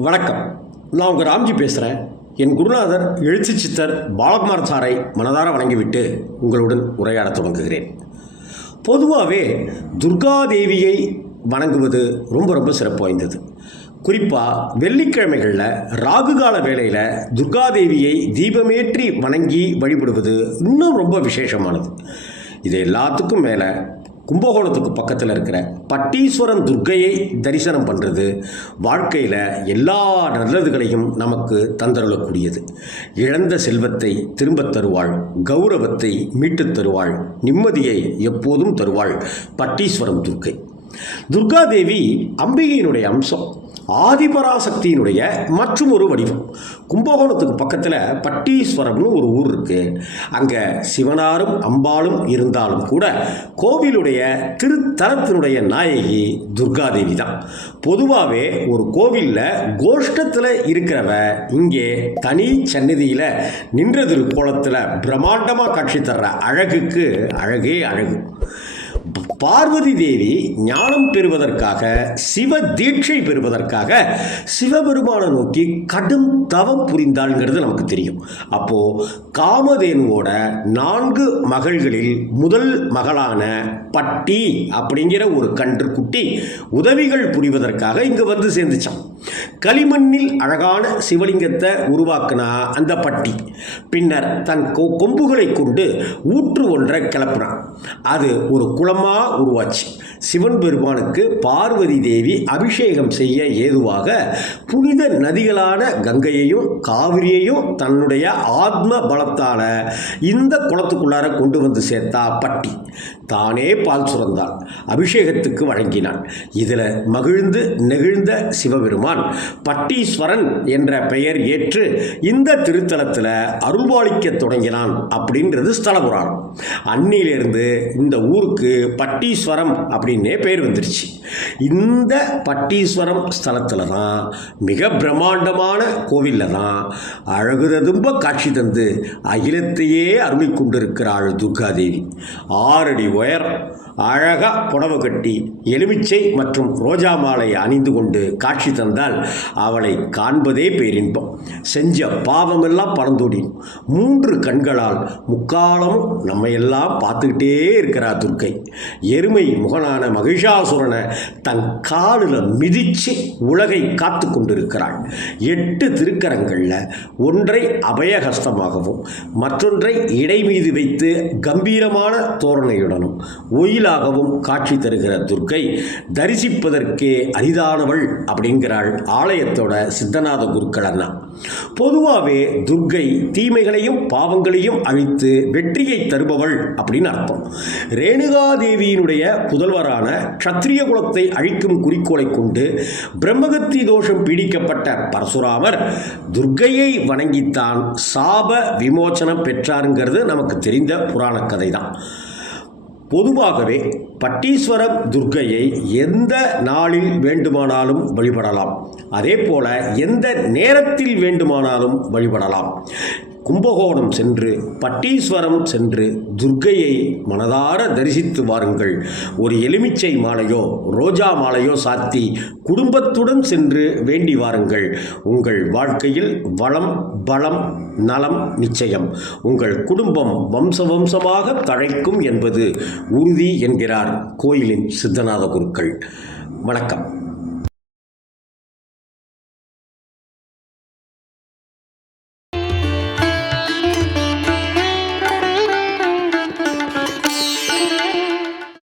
வணக்கம். நான் உங்கள் ராம்ஜி பேசுகிறேன் என் குருநாதர் எழுச்சி சித்தர் பாலகுமார் சாரை மனதார வணங்கிவிட்டு உங்களுடன் உரையாடத் தொடங்குகிறேன் பொதுவாகவே துர்காதேவியை வணங்குவது ரொம்ப ரொம்ப சிறப்பு வாய்ந்தது. குறிப்பாக வெள்ளிக்கிழமைகளில் ராகுகால வேளையில் துர்காதேவியை தீபமேற்றி வணங்கி வழிபடுவது இன்னும் ரொம்ப விசேஷமானது. இது எல்லாத்துக்கும் மேலே கும்பகோணத்துக்கு பக்கத்தில் இருக்கிற பட்டீஸ்வரன் துர்க்கையை தரிசனம் பண்ணுறது வாழ்க்கையில் எல்லா நல்லதுகளையும் நமக்கு தந்தருளக்கூடியது. இழந்த செல்வத்தை திரும்பத் தருவாள் கௌரவத்தை மீட்டுத் தருவாள் நிம்மதியை எப்போதும் தருவாள் பட்டீஸ்வரம் துர்க்கை துர்காதேவி அம்பிகையினுடைய அம்சம். ஆதிபராசக்தியினுடைய மற்றும் ஒரு வடிவம். கும்பகோணத்துக்கு பக்கத்தில் பட்டீஸ்வரம்னு ஒரு ஊர் இருக்கு. அங்கே சிவனாரும் அம்பாளும் இருந்தாலும் கூட கோவிலுடைய திருத்தலத்தினுடைய நாயகி துர்காதேவி தான். பொதுவாகவே ஒரு கோவிலில் கோஷ்டத்தில் இருக்கிறவ இங்கே தனி சந்நிதியில் நின்றது கோலத்தில் பிரம்மாண்டமாக காட்சி தர்ற அழகுக்கு அழகே அழகு. பார்வதி தேவி ஞானம் பெறுவதற்காக சிவ தீட்சை பெறுவதற்காக சிவபெருமானை நோக்கி கடும் தவம் புரிந்தாள்ங்கிறது நமக்கு தெரியும். அப்போ காமதேனுவோட நான்கு மகள்களில் முதல் மகளான பட்டி அப்படிங்கிற ஒரு கன்று குட்டி உதவிகள் புரிவதற்காக இங்கு வந்து சேர்ந்துச்சான் களிமண்ணில் அழகான சிவலிங்கத்தை உருவாக்குனா அந்த பட்டி. பின்னர் தன் கொ- கொம்புகளை கொண்டு ஊற்று ஒன்றை கிளப்பினான். அது ஒரு குளமா உருவாச்சு. சிவன் பெருமானுக்கு பார்வதி தேவி அபிஷேகம் செய்ய ஏதுவாக புனித நதிகளான கங்கையையும் காவிரியையும் தன்னுடைய ஆத்ம பலத்தால இந்த குளத்துக்குள்ளார கொண்டு வந்து சேர்த்தா பட்டி. தானே பால் சுரந்தான் அபிஷேகத்துக்கு வழங்கினான். இதில் மகிழ்ந்து நெகிழ்ந்த சிவபெருமான் பட்டீஸ்வரன் என்ற பெயர் ஏற்று இந்த திருத்தலத்தில் அருள்பாலிக்க தொடங்கினான் அப்படின்றது ஸ்தல புராணம் அன்னியிலிருந்து இந்த ஊருக்கு பட்டீஸ்வரம் அப்படின்னே பேர் வந்துருச்சு. இந்த பட்டீஸ்வரம் ஸ்தலத்தில் தான் மிக பிரம்மாண்டமான கோவிலில் தான் அழகுததும்ப காட்சி தந்து அகிலத்தையே அருமை கொண்டிருக்கிறாள் துர்காதேவி ஆறடி உயர் அழகாக புடவை கட்டி எலுமிச்சை மற்றும் ரோஜா மாலை அணிந்து கொண்டு காட்சி தந்தால் அவளை காண்பதே பேரின்பம். செஞ்ச பாவமெல்லாம் பறந்தோடிடும் மூன்று கண்களால் முக்காலமும் நம்ம எல்லாம் பார்த்துக்கிட்டே இருக்கிறார் துர்க்கை எருமை முகனான மகிஷாசுரனை தன் காலில் மிதிச்சு உலகை காத்து கொண்டிருக்கிறாள். எட்டு திருக்கரங்களில் ஒன்றை அபயஹஸ்தமாகவும் மற்றொன்றை இடை மீது வைத்து கம்பீரமான தோரணையுடனும் ஒயிலாகவும் காட்சி தருகிற துர்க்கை தரிசிப்பதற்கே அரிதானவள் அப்படிங்கிறாள் ஆலயத்தோட சித்தநாத குருக்கள் அண்ணா. பொதுவாகவே துர்க்கை தீமைகளையும் பாவங்களையும் அழித்து வெற்றியை தருபவள் அப்படின்னு அர்த்தம். ரேணுகாதேவியினுடைய புதல்வரான க்ஷத்ரிய குலத்தை அழிக்கும் குறிக்கோளை கொண்டு பிரம்மகத்தி தோஷம் பீடிக்கப்பட்ட பரசுராமர் துர்க்கையை வணங்கித்தான் சாப விமோசனம் பெற்றாருங்கிறது நமக்கு தெரிந்த புராண கதை தான் பொதுவாகவே பட்டீஸ்வரம் துர்க்கையை எந்த நாளில் வேண்டுமானாலும் வழிபடலாம். அதே போல எந்த நேரத்தில் வேண்டுமானாலும் வழிபடலாம். கும்பகோணம் சென்று பட்டீஸ்வரம் சென்று துர்க்கையை மனதார தரிசித்து வாருங்கள். ஒரு எலுமிச்சை மாலையோ ரோஜா மாலையோ சாத்தி குடும்பத்துடன் சென்று வேண்டி வாருங்கள். உங்கள் வாழ்க்கையில் வளம் பலம் நலம் நிச்சயம். உங்கள் குடும்பம் வம்ச வம்சமாக தழைக்கும் என்பது உறுதி என்கிறார். கோயிலின் சித்தநாத குருக்கள் வணக்கம்.